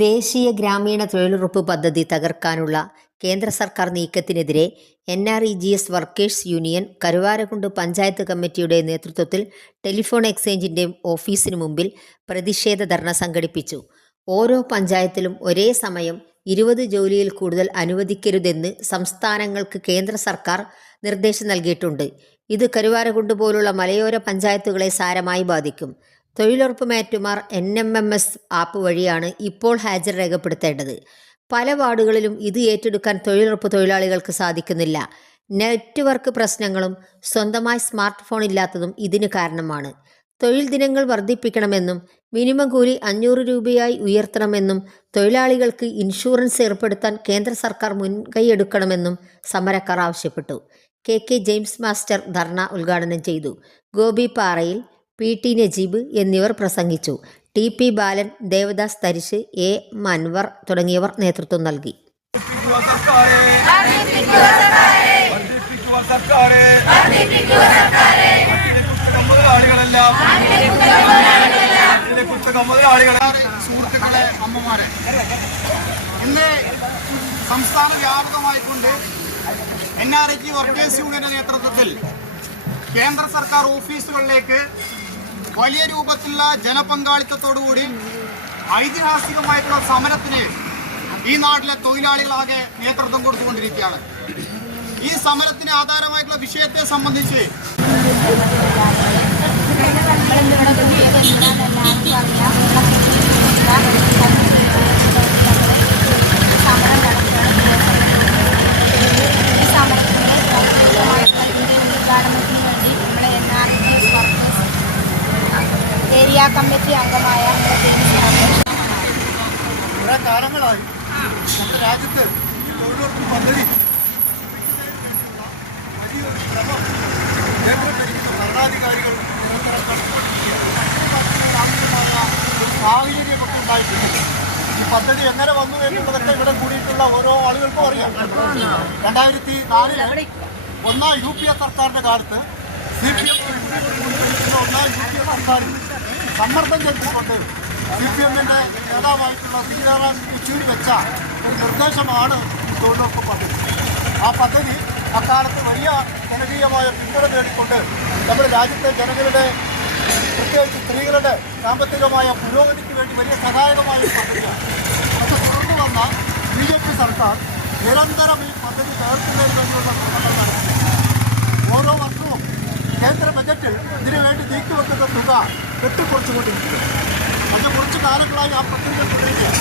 ദേശീയ ഗ്രാമീണ തൊഴിലുറപ്പ് പദ്ധതി തകർക്കാനുള്ള കേന്ദ്ര സർക്കാർ നീക്കത്തിനെതിരെ NREGS workers union Karuvarakundu panchayat കമ്മിറ്റിയുടെ നേതൃത്വത്തിൽ ടെലിഫോൺ എക്സ്ചേഞ്ചിൻ്റെ ഓഫീസിന് മുമ്പിൽ പ്രതിഷേധ ധർണ സംഘടിപ്പിച്ചു. ഓരോ പഞ്ചായത്തിലും ഒരേ സമയം 20 ജോലിയിൽ കൂടുതൽ അനുവദിക്കരുതെന്ന് സംസ്ഥാനങ്ങൾക്ക് കേന്ദ്ര സർക്കാർ നിർദ്ദേശം നൽകിയിട്ടുണ്ട്. ഇത് കരുവാരക്കുണ്ട് പോലുള്ള മലയോര പഞ്ചായത്തുകളെ സാരമായി ബാധിക്കും. തൊഴിലുറപ്പ് മേറ്റുമാർ NMMS ആപ്പ് വഴിയാണ് ഇപ്പോൾ ഹാജർ രേഖപ്പെടുത്തേണ്ടത്. പല വാർഡുകളിലും ഇത് ഏറ്റെടുക്കാൻ തൊഴിലുറപ്പ് തൊഴിലാളികൾക്ക് സാധിക്കുന്നില്ല. നെറ്റ്വർക്ക് പ്രശ്നങ്ങളും സ്വന്തമായി സ്മാർട്ട് ഫോൺ ഇല്ലാത്തതും ഇതിന് കാരണമാണ്. തൊഴിൽ ദിനങ്ങൾ വർദ്ധിപ്പിക്കണമെന്നും മിനിമം കൂലി 500 രൂപയായി ഉയർത്തണമെന്നും തൊഴിലാളികൾക്ക് ഇൻഷുറൻസ് ഏർപ്പെടുത്താൻ കേന്ദ്ര സർക്കാർ മുൻകൈയെടുക്കണമെന്നും സമരക്കാർ ആവശ്യപ്പെട്ടു. KK ജെയിംസ് മാസ്റ്റർ ധർണ ഉദ്ഘാടനം ചെയ്തു. ഗോപി പാറയിൽ, PT നജീബ് എന്നിവർ പ്രസംഗിച്ചു. TP ബാലൻ, ദേവദാസ് തരിശ്, A മൻവർ തുടങ്ങിയവർ നേതൃത്വം നൽകി. സുഹൃത്തുക്കളെ, അമ്മമാരെ, ഇന്ന് സംസ്ഥാന വ്യാപകമായിക്കൊണ്ട് NREG വർക്കേഴ്സ് യൂണിയന്റെ നേതൃത്വത്തിൽ കേന്ദ്ര സർക്കാർ ഓഫീസുകളിലേക്ക് വലിയ രൂപത്തിലുള്ള ജനപങ്കാളിത്തത്തോടുകൂടി ഐതിഹാസികമായിട്ടുള്ള സമരത്തിന് ഈ നാട്ടിലെ തൊഴിലാളികളാകെ നേതൃത്വം കൊടുത്തുകൊണ്ടിരിക്കുകയാണ്. ഈ സമരത്തിന് ആധാരമായിട്ടുള്ള വിഷയത്തെ സംബന്ധിച്ച് ഏരിയ കമ്മിറ്റി അംഗമായ കുറെ കാലങ്ങളായി നമ്മുടെ രാജ്യത്ത് ഈ തൊഴിലുറപ്പ് പദ്ധതി വലിയൊരു ശ്രമം കേന്ദ്രം ഭരിക്കുന്ന ഭരണാധികാരികൾ സാഹചര്യമൊക്കെ ഉണ്ടായിട്ടുണ്ട്. ഈ പദ്ധതി എങ്ങനെ വന്നു എന്നുള്ളതൊക്കെ ഇവിടെ കൂടിയിട്ടുള്ള ഓരോ ആളുകൾക്കും അറിയാം. 2004 ഒന്നാം UPA സർക്കാരിന്റെ കാലത്ത് CPM ഒന്നാം UPA സർക്കാരിൽ സമ്മർദ്ദം ചെലുത്തിക്കൊണ്ട് CPMന്റെ നേതാവായിട്ടുള്ള സീതാറാം യെച്ചൂരി വെച്ച ഒരു നിർദ്ദേശമാണ് ഈ തൊഴിലുറപ്പ് പദ്ധതി. ആ പദ്ധതി അക്കാലത്ത് വലിയ ജനകീയമായ പിന്തുണ നേടിക്കൊണ്ട് നമ്മുടെ രാജ്യത്തെ ജനങ്ങളുടെ, പ്രത്യേകിച്ച് സ്ത്രീകളുടെ സാമ്പത്തികമായ പുരോഗതിക്ക് വേണ്ടി വലിയ സഹായകമായ ഒരു പദ്ധതിയാണ്. പക്ഷെ തുടർന്ന് വന്ന BJP സർക്കാർ നിരന്തരം ഈ പദ്ധതി തകർക്കുന്നതിന് വേണ്ടിയുള്ള ശ്രമങ്ങൾ നടത്തി. ഓരോ വർഷവും കേന്ദ്ര ബജറ്റിൽ ഇതിനുവേണ്ടി നീക്കിവെക്കുന്ന തുക വെട്ടിക്കുറച്ചുകൊണ്ടിരിക്കുന്നു. പക്ഷെ കുറച്ച് കാലങ്ങളായി ആ പ്രക്രിയ തുടരുകയാണ്.